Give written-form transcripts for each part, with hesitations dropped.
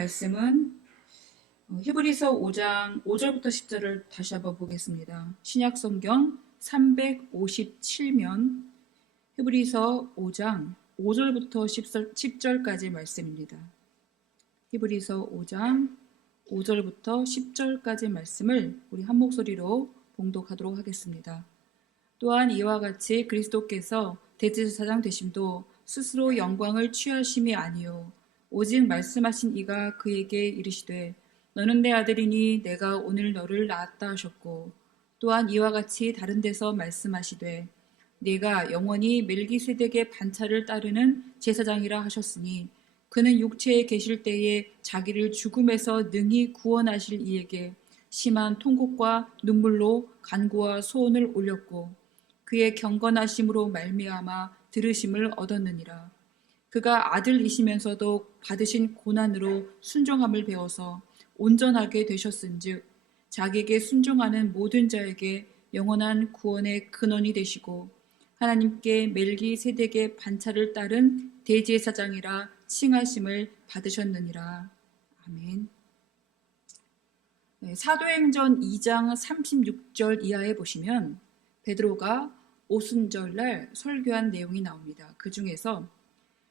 말씀은 히브리서 5장 5절부터 10절을 다시 한번 보겠습니다. 신약성경 357면 히브리서 5장 5절부터 10절까지 말씀입니다. 히브리서 5장 5절부터 10절까지 말씀을 우리 한 목소리로 봉독하도록 하겠습니다. 또한 이와 같이 그리스도께서 대제사장 되심도 스스로 영광을 취하심이 아니요 오직 말씀하신 이가 그에게 이르시되 너는 내 아들이니 내가 오늘 너를 낳았다 하셨고, 또한 이와 같이 다른 데서 말씀하시되 네가 영원히 멜기세덱의 반차를 따르는 제사장이라 하셨으니 그는 육체에 계실 때에 자기를 죽음에서 능히 구원하실 이에게 심한 통곡과 눈물로 간구와 소원을 올렸고 그의 경건하심으로 말미암아 들으심을 얻었느니라. 그가 아들이시면서도 받으신 고난으로 순종함을 배워서 온전하게 되셨은즉 자기에게 순종하는 모든 자에게 영원한 구원의 근원이 되시고 하나님께 멜기세덱의 반차를 따른 대제사장이라 칭하심을 받으셨느니라. 아멘. 사도행전 2장 36절 이하에 보시면 베드로가 오순절날 설교한 내용이 나옵니다. 그 중에서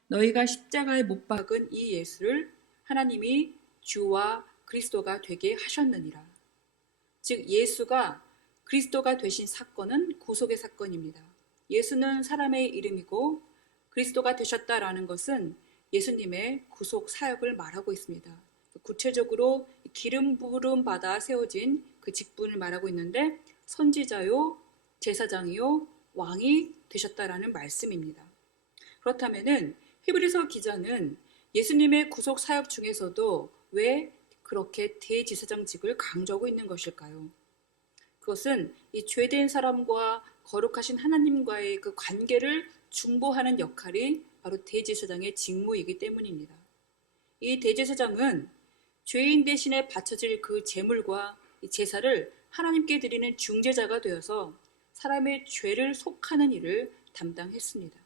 너희가 십자가에 못 박은 이 예수를 하나님이 주와 그리스도가 되게 하셨느니라. 즉 예수가 그리스도가 되신 사건은 구속의 사건입니다. 예수는 사람의 이름이고 그리스도가 되셨다라는 것은 예수님의 구속 사역을 말하고 있습니다. 구체적으로 기름 부름 받아 세워진 그 직분을 말하고 있는데 선지자요, 제사장이요, 왕이 되셨다라는 말씀입니다. 그렇다면은 히브리서 기자는 예수님의 구속 사역 중에서도 왜 그렇게 대제사장직을 강조하고 있는 것일까요? 그것은 이 죄된 사람과 거룩하신 하나님과의 그 관계를 중보하는 역할이 바로 대제사장의 직무이기 때문입니다. 이 대제사장은 죄인 대신에 바쳐질 그 제물과 이 제사를 하나님께 드리는 중재자가 되어서 사람의 죄를 속하는 일을 담당했습니다.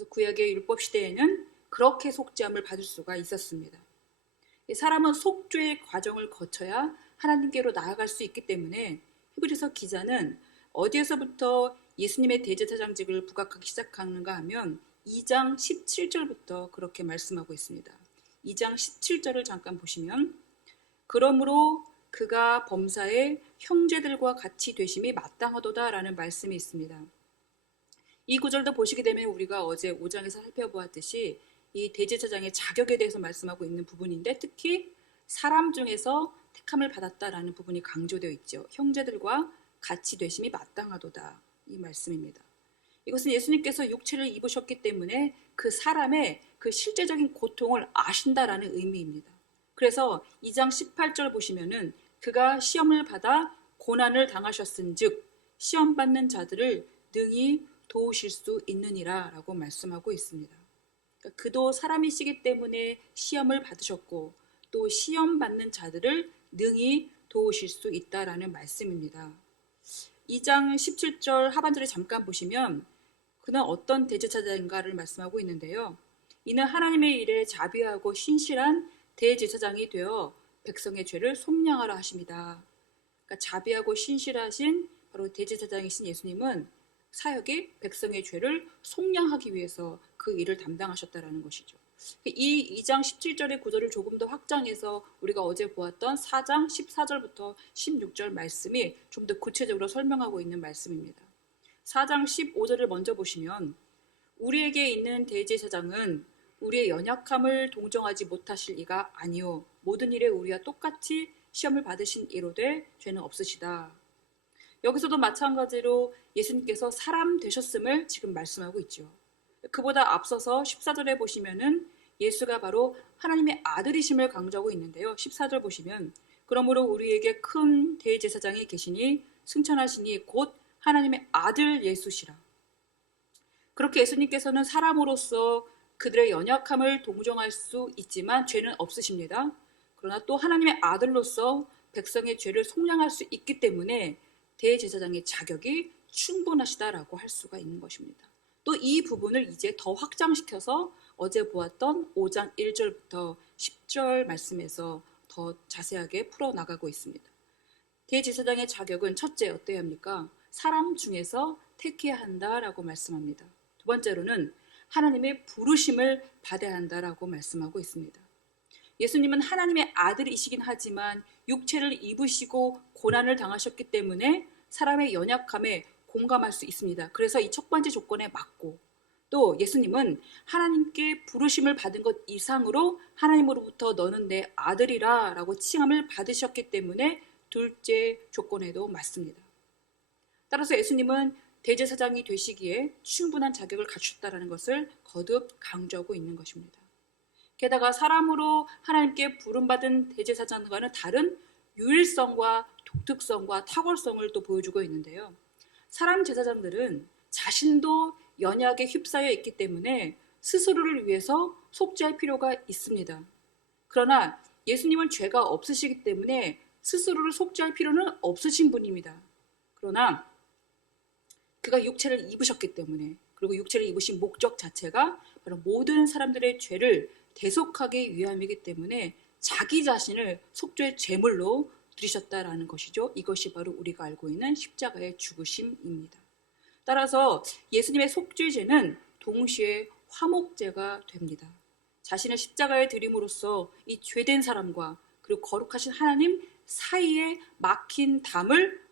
그래서 구약의 율법 시대에는 그렇게 속죄함을 받을 수가 있었습니다. 사람은 속죄의 과정을 거쳐야 하나님께로 나아갈 수 있기 때문에 히브리서 기자는 어디에서부터 예수님의 대제사장직을 부각하기 시작하는가 하면 2장 17절부터 그렇게 말씀하고 있습니다. 2장 17절을 잠깐 보시면 그러므로 그가 범사의 형제들과 같이 되심이 마땅하도다 라는 말씀이 있습니다. 이 구절도 보시게 되면 우리가 어제 5장에서 살펴보았듯이 이 대제사장의 자격에 대해서 말씀하고 있는 부분인데 특히 사람 중에서 택함을 받았다라는 부분이 강조되어 있죠. 형제들과 같이 되심이 마땅하도다 이 말씀입니다. 이것은 예수님께서 육체를 입으셨기 때문에 그 사람의 그 실제적인 고통을 아신다라는 의미입니다. 그래서 2장 18절 보시면은 그가 시험을 받아 고난을 당하셨은즉 시험 받는 자들을 능히 도우실 수 있느니라 라고 말씀하고 있습니다. 그러니까 그도 사람이시기 때문에 시험을 받으셨고 또 시험 받는 자들을 능히 도우실 수 있다라는 말씀입니다. 2장 17절 하반절에 잠깐 보시면 그는 어떤 대제사장인가를 말씀하고 있는데요. 이는 하나님의 일에 자비하고 신실한 대제사장이 되어 백성의 죄를 속량하라 하십니다. 그러니까 자비하고 신실하신 바로 대제사장이신 예수님은 사역이 백성의 죄를 속량하기 위해서 그 일을 담당하셨다라는 것이죠. 이 2장 17절의 구절을 조금 더 확장해서 우리가 어제 보았던 4장 14절부터 16절 말씀이 좀 더 구체적으로 설명하고 있는 말씀입니다. 4장 15절을 먼저 보시면 우리에게 있는 대제사장은 우리의 연약함을 동정하지 못하실 이가 아니요 모든 일에 우리와 똑같이 시험을 받으신 이로되 죄는 없으시다. 여기서도 마찬가지로 예수님께서 사람 되셨음을 지금 말씀하고 있죠. 그보다 앞서서 14절에 보시면은 예수가 바로 하나님의 아들이심을 강조하고 있는데요. 14절 보시면 그러므로 우리에게 큰 대제사장이 계시니 승천하시니 곧 하나님의 아들 예수시라. 그렇게 예수님께서는 사람으로서 그들의 연약함을 동정할 수 있지만 죄는 없으십니다. 그러나 또 하나님의 아들로서 백성의 죄를 속량할 수 있기 때문에 대제사장의 자격이 충분하시다라고 할 수가 있는 것입니다. 또 이 부분을 이제 더 확장시켜서 어제 보았던 5장 1절부터 10절 말씀에서 더 자세하게 풀어나가고 있습니다. 대제사장의 자격은 첫째 어때야 합니까? 사람 중에서 택해야 한다라고 말씀합니다. 두 번째로는 하나님의 부르심을 받아야 한다라고 말씀하고 있습니다. 예수님은 하나님의 아들이시긴 하지만 육체를 입으시고 고난을 당하셨기 때문에 사람의 연약함에 공감할 수 있습니다. 그래서 이 첫 번째 조건에 맞고, 또 예수님은 하나님께 부르심을 받은 것 이상으로 하나님으로부터 너는 내 아들이라 라고 칭함을 받으셨기 때문에 둘째 조건에도 맞습니다. 따라서 예수님은 대제사장이 되시기에 충분한 자격을 갖추셨다는 것을 거듭 강조하고 있는 것입니다. 게다가 사람으로 하나님께 부름받은 대제사장과는 다른 유일성과 독특성과 탁월성을 또 보여주고 있는데요. 사람 제사장들은 자신도 연약에 휩싸여 있기 때문에 스스로를 위해서 속죄할 필요가 있습니다. 그러나 예수님은 죄가 없으시기 때문에 스스로를 속죄할 필요는 없으신 분입니다. 그러나 그가 육체를 입으셨기 때문에, 그리고 육체를 입으신 목적 자체가 바로 모든 사람들의 죄를 대속하기 위함이기 때문에 자기 자신을 속죄의 제물로 드리셨다라는 것이죠. 이것이 바로 우리가 알고 있는 십자가의 죽으심입니다. 따라서 예수님의 속죄제는 동시에 화목제가 됩니다. 자신을 십자가에 드림으로써 이 죄된 사람과 그리고 거룩하신 하나님 사이에 막힌 담을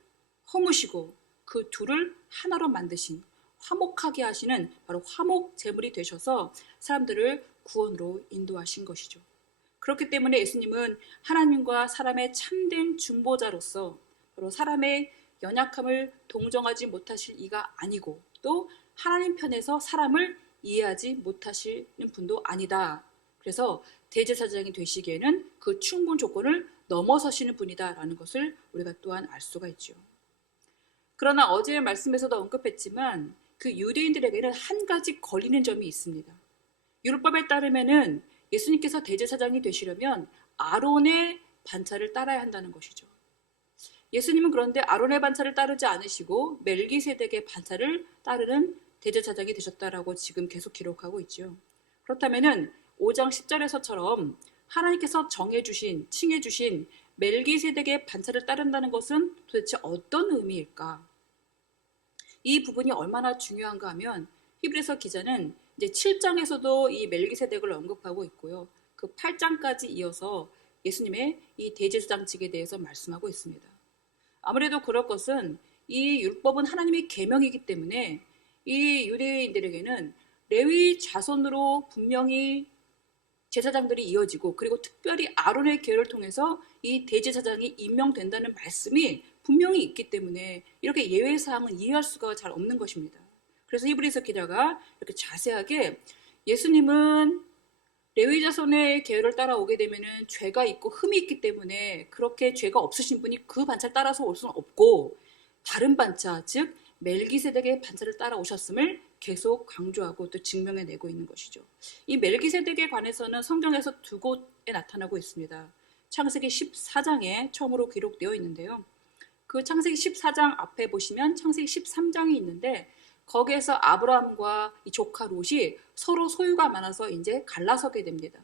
허무시고 그 둘을 하나로 만드신, 화목하게 하시는 바로 화목 제물이 되셔서 사람들을 구원으로 인도하신 것이죠. 그렇기 때문에 예수님은 하나님과 사람의 참된 중보자로서 바로 사람의 연약함을 동정하지 못하실 이가 아니고, 또 하나님 편에서 사람을 이해하지 못하시는 분도 아니다. 그래서 대제사장이 되시기에는 그 충분 조건을 넘어서시는 분이다라는 것을 우리가 또한 알 수가 있죠. 그러나 어제의 말씀에서도 언급했지만 그 유대인들에게는 한 가지 걸리는 점이 있습니다. 율법에 따르면은 예수님께서 대제사장이 되시려면 아론의 반차를 따라야 한다는 것이죠. 예수님은 그런데 아론의 반차를 따르지 않으시고 멜기세덱의 반차를 따르는 대제사장이 되셨다라고 지금 계속 기록하고 있죠. 그렇다면은 5장 10절에서처럼 하나님께서 정해주신, 칭해주신 멜기세덱의 반차를 따른다는 것은 도대체 어떤 의미일까? 이 부분이 얼마나 중요한가 하면 히브리서 기자는 이제 7장에서도 이 멜기세덱을 언급하고 있고요. 그 8장까지 이어서 예수님의 이 대제사장직에 대해서 말씀하고 있습니다. 아무래도 그럴 것은 이 율법은 하나님의 계명이기 때문에 이 유대인들에게는 레위 자손으로 분명히 제사장들이 이어지고, 그리고 특별히 아론의 계열을 통해서 이 대제사장이 임명된다는 말씀이 분명히 있기 때문에 이렇게 예외사항은 이해할 수가 잘 없는 것입니다. 그래서 히브리서 기자가 이렇게 자세하게 예수님은 레위 자손의 계열을 따라오게 되면은 죄가 있고 흠이 있기 때문에 그렇게 죄가 없으신 분이 그 반차를 따라서 올 수는 없고, 다른 반차, 즉 멜기세덱의 반차를 따라오셨음을 계속 강조하고 또 증명해내고 있는 것이죠. 이 멜기세덱에 관해서는 성경에서 두 곳에 나타나고 있습니다. 창세기 14장에 처음으로 기록되어 있는데요. 그 창세기 14장 앞에 보시면 창세기 13장이 있는데, 거기에서 아브라함과 이 조카 롯이 서로 소유가 많아서 이제 갈라서게 됩니다.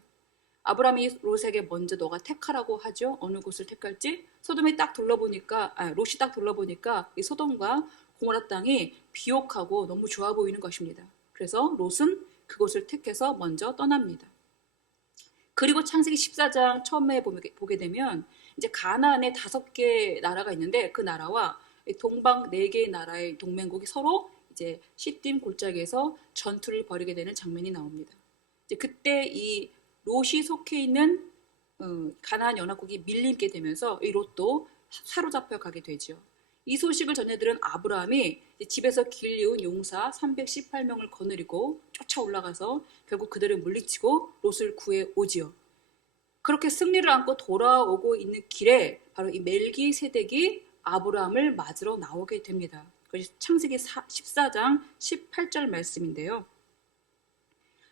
아브라함이 롯에게 먼저 너가 택하라고 하죠. 어느 곳을 택할지. 롯이 딱 둘러보니까 이 소돔과 고모라 땅이 비옥하고 너무 좋아 보이는 것입니다. 그래서 롯은 그곳을 택해서 먼저 떠납니다. 그리고 창세기 14장 처음에 보게 되면 이제 가나안에 5개 나라가 있는데, 그 나라와 동방 4개의 나라의 동맹국이 서로 이제 시딤 골짜기에서 전투를 벌이게 되는 장면이 나옵니다. 이제 그때 이 롯이 속해 있는 가나안 연합국이 밀리게 되면서 이 롯도 사로잡혀 가게 되죠. 이 소식을 전해들은 아브라함이 집에서 길리운 용사 318명을 거느리고 쫓아 올라가서 결국 그들을 물리치고 롯을 구해 오지요. 그렇게 승리를 안고 돌아오고 있는 길에 바로 이 멜기세덱이 아브라함을 맞으러 나오게 됩니다. 그것이 창세기 14장 18절 말씀인데요.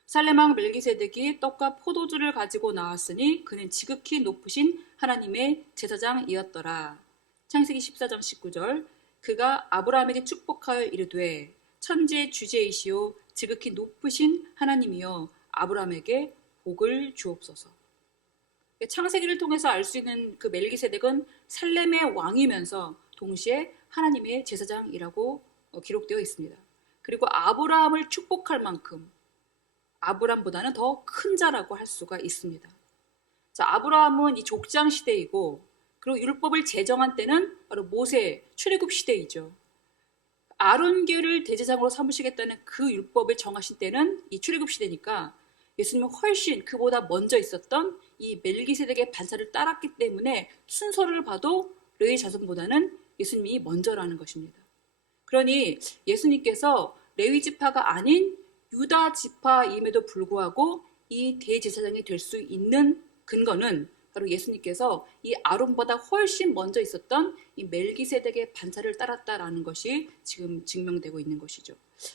살렘왕 멜기세덱이 떡과 포도주를 가지고 나왔으니 그는 지극히 높으신 하나님의 제사장이었더라. 창세기 14장 19절, 그가 아브라함에게 축복하여 이르되 천지의 주제이시오 지극히 높으신 하나님이여 아브라함에게 복을 주옵소서. 창세기를 통해서 알 수 있는 그 멜기세덱은 살렘의 왕이면서 동시에 하나님의 제사장이라고 기록되어 있습니다. 그리고 아브라함을 축복할 만큼 아브람보다는 더 큰 자라고 할 수가 있습니다. 자, 아브라함은 이 족장 시대이고, 그리고 율법을 제정한 때는 바로 모세 출애굽 시대이죠. 아론계를 대제사장으로 삼으시겠다는 그 율법을 정하신 때는 이 출애굽 시대니까 예수님은 훨씬 그보다 먼저 있었던 이 멜기세덱의 반사를 따랐기 때문에 순서를 봐도 레위 자손보다는 예수님이 먼저라는 것입니다. 그러니 예수님께서 레위 지파가 아닌 유다 지파임에도 불구하고 이 대제사장이 될 수 있는 근거는 바로 예수님께서 이 아론보다 훨씬 먼저 있었던 이 멜기세덱의 반차를 따랐다라는 것이 지금 증명되고 있는 것이죠.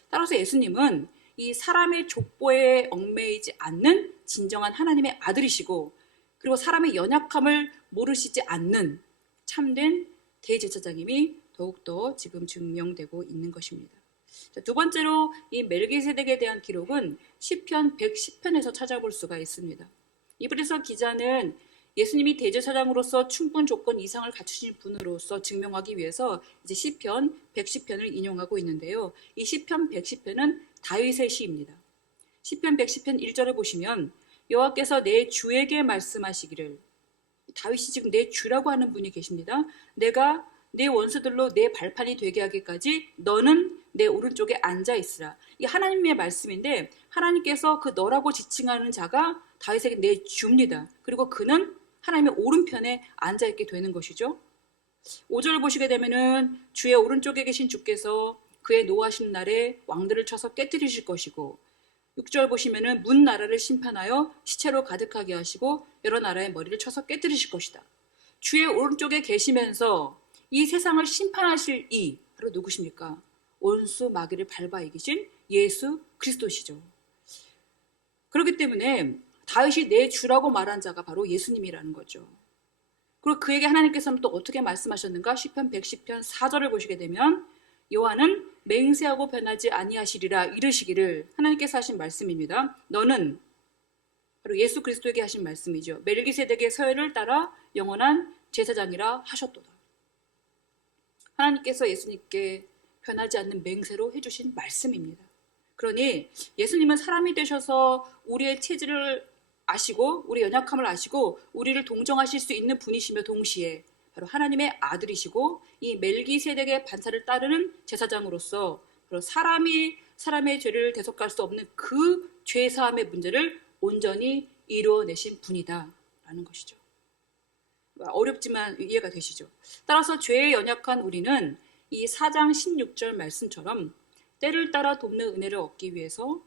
따라서 예수님은 이 사람의 족보에 얽매이지 않는 진정한 하나님의 아들이시고, 그리고 사람의 연약함을 모르시지 않는 참된 대제사장임이 더욱더 지금 증명되고 있는 것입니다. 자, 두 번째로 이 멜기세덱에 대한 기록은 시편 110편에서 찾아볼 수가 있습니다. 이브리서 기자는 예수님이 대제사장으로서 충분 조건 이상을 갖추신 분으로서 증명하기 위해서 이제 시편 110편을 인용하고 있는데요. 이 시편 110편은 다윗의 시입니다. 시편 110편 1절을 보시면 여호와께서 내 주에게 말씀하시기를, 다윗이 지금 내 주라고 하는 분이 계십니다. 내가 내 원수들로 내 발판이 되게 하기까지 너는 내 오른쪽에 앉아 있으라. 이 하나님의 말씀인데, 하나님께서 그 너라고 지칭하는 자가 다윗에게 내 주입니다. 그리고 그는 하나님의 오른편에 앉아 있게 되는 것이죠. 5절을 보시게 되면은 주의 오른쪽에 계신 주께서 그의 노하시는 날에 왕들을 쳐서 깨뜨리실 것이고, 6절 보시면은 문 나라를 심판하여 시체로 가득하게 하시고 여러 나라의 머리를 쳐서 깨뜨리실 것이다. 주의 오른쪽에 계시면서 이 세상을 심판하실 이 바로 누구십니까? 원수 마귀를 밟아 이기신 예수 그리스도시죠. 그렇기 때문에 다윗이 내 주라고 말한 자가 바로 예수님이라는 거죠. 그리고 그에게 하나님께서는 또 어떻게 말씀하셨는가? 시편 110편 4절을 보시게 되면 여호와는 맹세하고 변하지 아니하시리라 이르시기를, 하나님께서 하신 말씀입니다. 너는, 바로 예수 그리스도에게 하신 말씀이죠. 멜기세덱의 서열을 따라 영원한 제사장이라 하셨도다. 하나님께서 예수님께 변하지 않는 맹세로 해주신 말씀입니다. 그러니 예수님은 사람이 되셔서 우리의 체질을 아시고 우리 연약함을 아시고 우리를 동정하실 수 있는 분이시며 동시에 바로 하나님의 아들이시고 이 멜기세덱의 반차를 따르는 제사장으로서 바로 사람의 죄를 대속할 수 없는 그 죄사함의 문제를 온전히 이루어내신 분이다라는 것이죠. 어렵지만 이해가 되시죠? 따라서 죄에 연약한 우리는 이 4장 16절 말씀처럼 때를 따라 돕는 은혜를 얻기 위해서,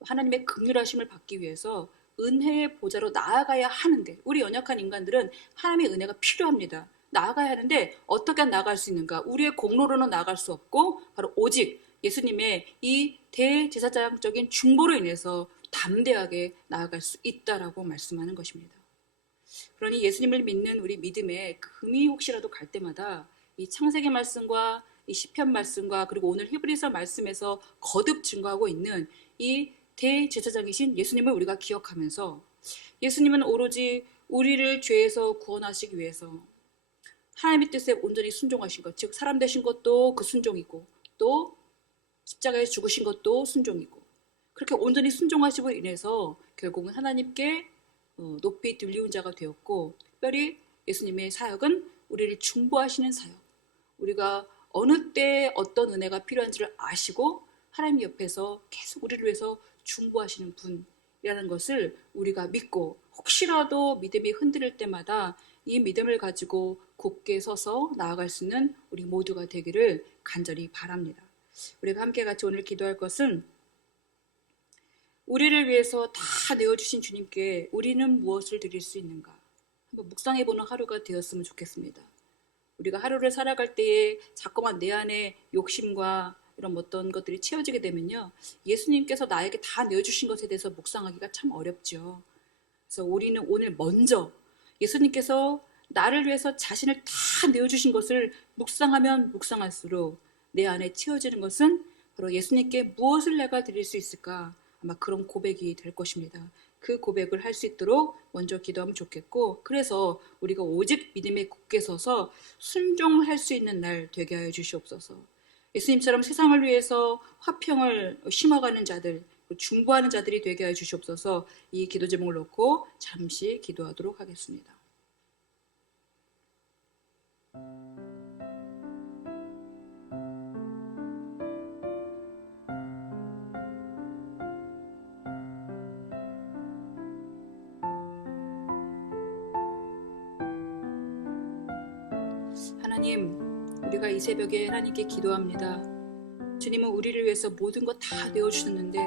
하나님의 긍휼하심을 받기 위해서 은혜의 보좌로 나아가야 하는데, 우리 연약한 인간들은 하나님의 은혜가 필요합니다. 나아가야 하는데 어떻게 나아갈 수 있는가? 우리의 공로로는 나아갈 수 없고 바로 오직 예수님의 이 대제사장적인 중보로 인해서 담대하게 나아갈 수 있다라고 말씀하는 것입니다. 그러니 예수님을 믿는 우리 믿음에 금이 혹시라도 갈 때마다 이 창세기 말씀과 이 시편 말씀과 그리고 오늘 히브리서 말씀에서 거듭 증거하고 있는 이 대제사장이신 예수님을 우리가 기억하면서, 예수님은 오로지 우리를 죄에서 구원하시기 위해서 하나님의 뜻에 온전히 순종하신 것, 즉 사람 되신 것도 그 순종이고 또 십자가에 죽으신 것도 순종이고, 그렇게 온전히 순종하심으로 인해서 결국은 하나님께 높이 들리운 자가 되었고, 특별히 예수님의 사역은 우리를 중보하시는 사역, 우리가 어느 때 어떤 은혜가 필요한지를 아시고 하나님 옆에서 계속 우리를 위해서 중보하시는 분이라는 것을 우리가 믿고, 혹시라도 믿음이 흔들릴 때마다 이 믿음을 가지고 굳게 서서 나아갈 수 있는 우리 모두가 되기를 간절히 바랍니다. 우리가 함께 같이 오늘 기도할 것은, 우리를 위해서 다 내어주신 주님께 우리는 무엇을 드릴 수 있는가 한번 묵상해보는 하루가 되었으면 좋겠습니다. 우리가 하루를 살아갈 때에 자꾸만 내 안에 욕심과 이런 어떤 것들이 채워지게 되면요, 예수님께서 나에게 다 내어주신 것에 대해서 묵상하기가 참 어렵죠. 그래서 우리는 오늘 먼저 예수님께서 나를 위해서 자신을 다 내어주신 것을 묵상하면 묵상할수록 내 안에 채워지는 것은 바로 예수님께 무엇을 내가 드릴 수 있을까, 아마 그런 고백이 될 것입니다. 그 고백을 할 수 있도록 먼저 기도하면 좋겠고, 그래서 우리가 오직 믿음에 굳게 서서 순종할 수 있는 날 되게 하여 주시옵소서. 예수님처럼 세상을 위해서 화평을 심어가는 자들, 중보하는 자들이 되게 하여 주시옵소서. 이 기도 제목을 놓고 잠시 기도하도록 하겠습니다. 하나님, 우리가 이 새벽에 하나님께 기도합니다. 주님은 우리를 위해서 모든 것 다 내어주셨는데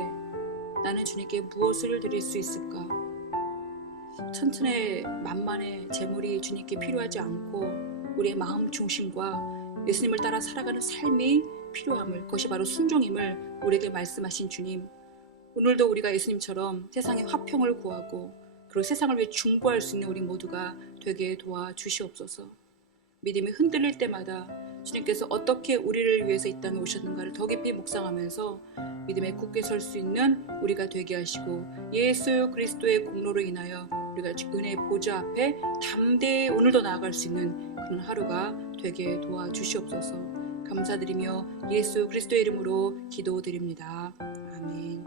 나는 주님께 무엇을 드릴 수 있을까? 천천의 만만의 재물이 주님께 필요하지 않고 우리의 마음 중심과 예수님을 따라 살아가는 삶이 필요함을, 그것이 바로 순종임을 우리에게 말씀하신 주님, 오늘도 우리가 예수님처럼 세상의 화평을 구하고 그리고 세상을 위해 중보할 수 있는 우리 모두가 되게 도와주시옵소서. 믿음이 흔들릴 때마다 주님께서 어떻게 우리를 위해서 이 땅에 오셨는가를 더 깊이 묵상하면서 믿음에 굳게 설 수 있는 우리가 되게 하시고, 예수 그리스도의 공로로 인하여 우리가 은혜의 보좌 앞에 담대히 오늘도 나아갈 수 있는 그런 하루가 되게 도와주시옵소서. 감사드리며 예수 그리스도의 이름으로 기도드립니다. 아멘.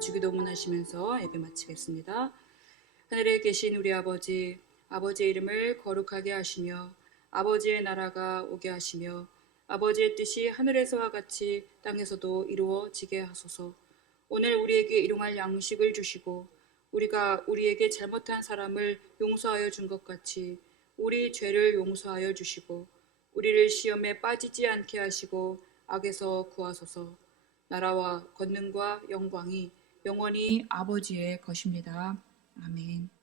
주기도문 하시면서 예배 마치겠습니다. 하늘에 계신 우리 아버지, 아버지의 이름을 거룩하게 하시며 아버지의 나라가 오게 하시며 아버지의 뜻이 하늘에서와 같이 땅에서도 이루어지게 하소서. 오늘 우리에게 일용할 양식을 주시고 우리가 우리에게 잘못한 사람을 용서하여 준 것 같이 우리 죄를 용서하여 주시고 우리를 시험에 빠지지 않게 하시고 악에서 구하소서. 나라와 권능과 영광이 영원히 아버지의 것입니다. 아멘.